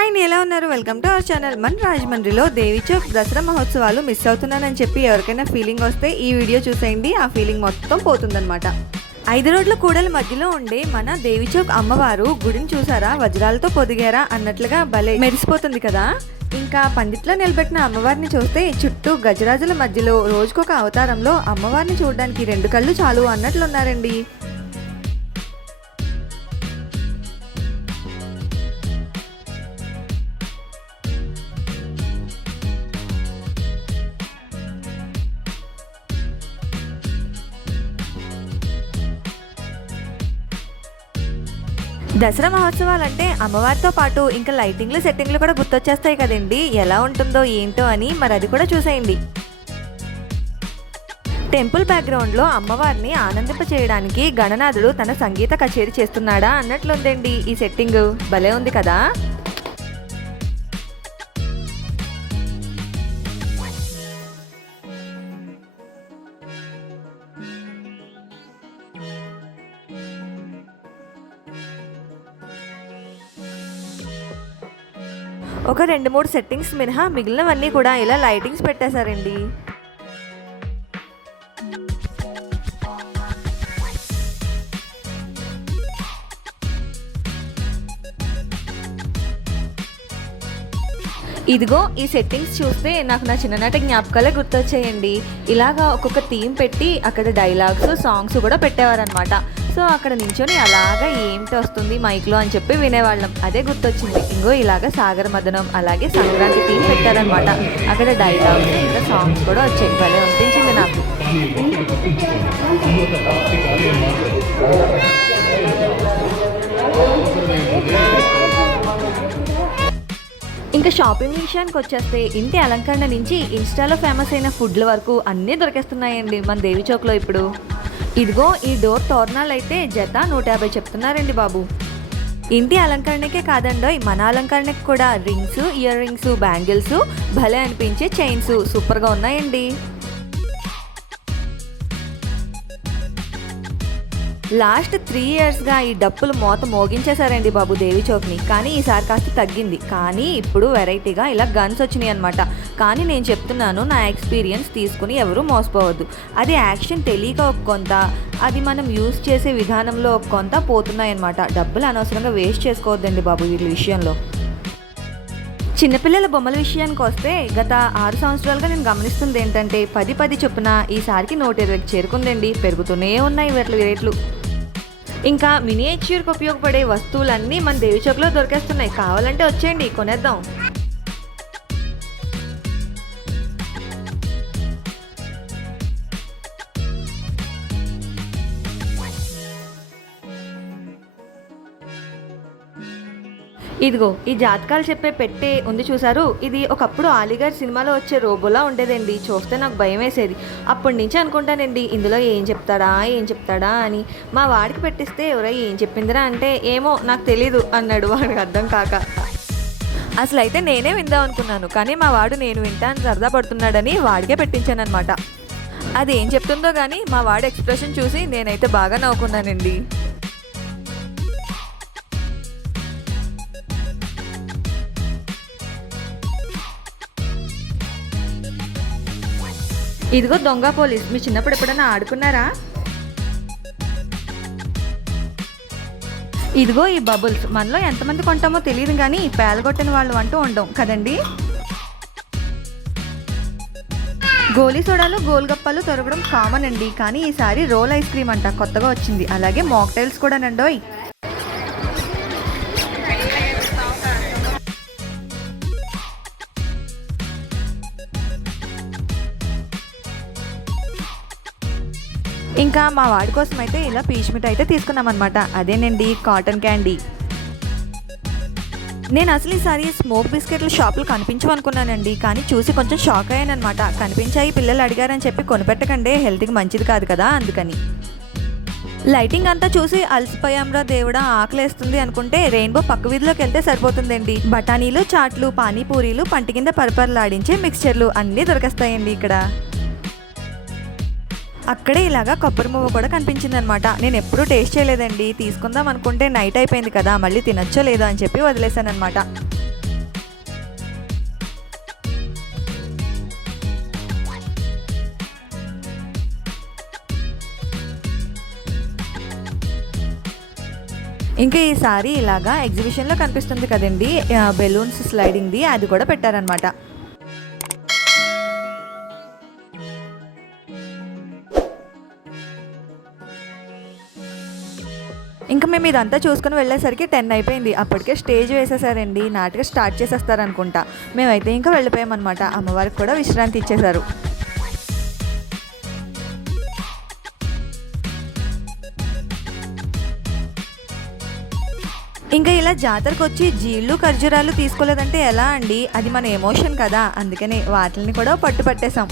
Hi అండి, ఎలా ఉన్నారు? Welcome to our channel. మన రాజమండ్రిలో దేవి చౌక్ దసరా మహోత్సవాలు మిస్ అవుతున్నానని చెప్పి ఎవరికైనా ఫీలింగ్ వస్తే ఈ వీడియో చూసేయండి. ఆ ఫీలింగ్ మొత్తం పోతుందన్నమాట. 5 రోడ్ల కూడల మధ్యలో ఉండే మన దేవి చౌక్ అమ్మవారు గుడిని చూసారా? వజ్రాలతో పొదిగారా అన్నట్లుగా భలే మెరిసిపోతుంది కదా. ఇంకా పందిట్లో నిలబెట్టిన అమ్మవారిని చూస్తే చుట్టూ గజరాజుల మధ్యలో రోజుకొక అవతారంలో అమ్మవారిని చూడడానికి 2 కళ్ళు చాలు అన్నట్లున్నారండి. దసరా మహోత్సవాలంటే అమ్మవారితో పాటు ఇంకా లైటింగ్లు సెట్టింగ్లు కూడా గుర్తొచ్చేస్తాయి కదండి. ఎలా ఉంటుందో ఏంటో అని మరి అది కూడా చూసేయండి. టెంపుల్ బ్యాక్గ్రౌండ్లో అమ్మవారిని ఆనందింప చేయడానికి గణనాథుడు తన సంగీత కచేరీ చేస్తున్నాడా అన్నట్లుందండి. ఈ సెట్టింగ్ భలే ఉంది కదా. ఒక 2-3 సెట్టింగ్స్ మినహా మిగిలినవన్నీ కూడా ఇలా లైటింగ్స్ పెట్టేశారండి. ఇదిగో ఈ సెట్టింగ్స్ చూస్తే నాకు నా చిన్ననాటి జ్ఞాపకాలే గుర్తొచ్చాయండి. ఇలాగా ఒక్కొక్క థీమ్ పెట్టి అక్కడ డైలాగ్స్ సాంగ్స్ కూడా పెట్టేవారనమాట. సో అక్కడ నించొని అలాగా ఏంటి వస్తుంది మైక్లో అని చెప్పి వినేవాళ్ళం. అదే గుర్తొచ్చింది. ఇంకో ఇలాగ సాగర మదనం అలాగే సంక్రాంతి థీమ్ పెట్టారనమాట. అక్కడ డైలాగ్స్ ఇంకా సాంగ్స్ కూడా వచ్చాయి. భలే అనిపించింది నాకు. ఇంకా షాపింగ్ విషయానికి వచ్చేస్తే ఇంటి అలంకరణ నుంచి ఇన్స్టాలో ఫేమస్ అయిన ఫుడ్ల వరకు అన్నీ దొరికేస్తున్నాయండి మన దేవి చౌక్లో ఇప్పుడు. ఇదిగో ఈ డోర్ తోరణాలు అయితే జత 150 చెప్తున్నారండి బాబు. ఇంటి అలంకరణకే కాదండో మన అలంకరణకి కూడా రింగ్స్, ఇయర్ రింగ్స్, బ్యాంగిల్స్, భలే అనిపించే చైన్స్ సూపర్గా ఉన్నాయండి. లాస్ట్ 3 ఇయర్స్గా ఈ డప్పులు మోత మోగించేశారండి బాబు దేవి చౌక్ని. కానీ ఈసారి కాస్త తగ్గింది. కానీ ఇప్పుడు వెరైటీగా ఇలా గన్స్ వచ్చినాయి అనమాట. కానీ నేను చెప్తున్నాను, నా ఎక్స్పీరియన్స్ తీసుకుని ఎవరూ మోసపోవద్దు. అది యాక్షన్ తెలియక ఒక కొంత, అది మనం యూజ్ చేసే విధానంలో ఒక కొంత పోతున్నాయి అనమాట. డబ్బులు అనవసరంగా వేస్ట్ చేసుకోవద్దండి బాబు వీళ్ళ విషయంలో. చిన్నపిల్లల బొమ్మల విషయానికి వస్తే గత 6 సంవత్సరాలుగా నేను గమనిస్తుంది ఏంటంటే 10 చొప్పున ఈసారికి 120కి చేరుకుందండి. పెరుగుతూనే ఉన్నాయి వీటి రేట్లు. ఇంకా మినియేచర్కి ఉపయోగపడే వస్తువులన్నీ మన దేవి చౌక్లో దొరికేస్తున్నాయి. కావాలంటే వచ్చేయండి, కొనేద్దాం. ఇదిగో ఈ జాతకాలు చెప్పే పెట్టే ఉంది చూసారు. ఇది ఒకప్పుడు అలీగర్ సినిమాలో వచ్చే రోబోలా ఉండేదండి. చూస్తే నాకు భయం వేసేది. అప్పటి నుంచి అనుకుంటానండి ఇందులో ఏం చెప్తాడా అని. మా వాడికి పెట్టిస్తే ఎవరై ఏం చెప్పిందిరా అంటే ఏమో నాకు తెలీదు అన్నాడు. వాడికి అర్థం కాక అసలు అయితే నేనే విందాం అనుకున్నాను. కానీ మా వాడు నేను వింటాను సరదా పడుతున్నాడని వాడికే పెట్టించాను అనమాట. అది ఏం చెప్తుందో కానీ మా వాడి ఎక్స్ప్రెషన్ చూసి నేనైతే బాగా నవ్వుకున్నానండి. ఇదిగో దొంగ పోలీస్. మీ చిన్నప్పుడు ఎప్పుడైనా ఆడుకున్నారా? ఇదిగో ఈ బబుల్స్. మనలో ఎంతమంది కొంటామో తెలియదు కానీ పేలగొట్టిన వాళ్ళు అంటూ ఉండం కదండి. గోలీ సోడాలు, గోల్గప్పలు తొరగడం కామన్ అండి. కానీ ఈసారి రోల్ ఐస్ క్రీమ్ అంట కొత్తగా వచ్చింది. అలాగే మాక్టైల్స్ కూడా నండోయ్. ఇంకా మా వాడి కోసం అయితే ఇలా పీచ్ మిఠాయి అయితే తీసుకున్నాం అనమాట. అదేనండి కాటన్ క్యాండీ. నేను అసలు ఈసారి స్మోక్ బిస్కెట్ల షాపులు కనిపించమనుకున్నానండి. కానీ చూసి కొంచెం షాక్ అయ్యాను అనమాట. కనిపించాయి, పిల్లలు అడిగారని చెప్పి కొనిపెట్టకండి, హెల్త్కి మంచిది కాదు కదా అందుకని. లైటింగ్ అంతా చూసి అలసిపోయాంరా దేవుడా ఆకలేస్తుంది అనుకుంటే రెయిన్బో పక్క వీధిలోకి వెళ్తే సరిపోతుందండి. బఠానీలు, చాట్లు, పానీపూరీలు, పంటి కింద పరపరలాడించే మిక్స్చర్లు అన్నీ దొరికేస్తాయండి ఇక్కడ. అక్కడే ఇలాగా కొబ్బరి మువ్వ కూడా కనిపించింది అనమాట. నేను ఎప్పుడూ టేస్ట్ చేయలేదండి. తీసుకుందాం అనుకుంటే నైట్ అయిపోయింది కదా, మళ్ళీ తినచ్చో లేదో అని చెప్పి వదిలేసాను అనమాట. ఇంకా ఈసారి ఇలాగా ఎగ్జిబిషన్లో కనిపిస్తుంది కదండి, బెలూన్స్ స్లైడింగ్ది, అది కూడా పెట్టారనమాట. ఇంకా మేము ఇదంతా చూసుకుని వెళ్ళేసరికి 10 అయిపోయింది. అప్పటికే స్టేజ్ వేసేసారండి, నాటకం స్టార్ట్ చేసేస్తారనుకుంటా. మేమైతే ఇంకా వెళ్ళిపోయామన్నమాట. అమ్మవారికి కూడా విశ్రాంతి ఇచ్చేశారు. ఇంకా ఇలా జాతరకు వచ్చి జీళ్ళు ఖర్జూరాలు తీసుకోలేదంటే ఎలా అండి, అది మన ఎమోషన్ కదా, అందుకని వాటిని కూడా పట్టేసాం.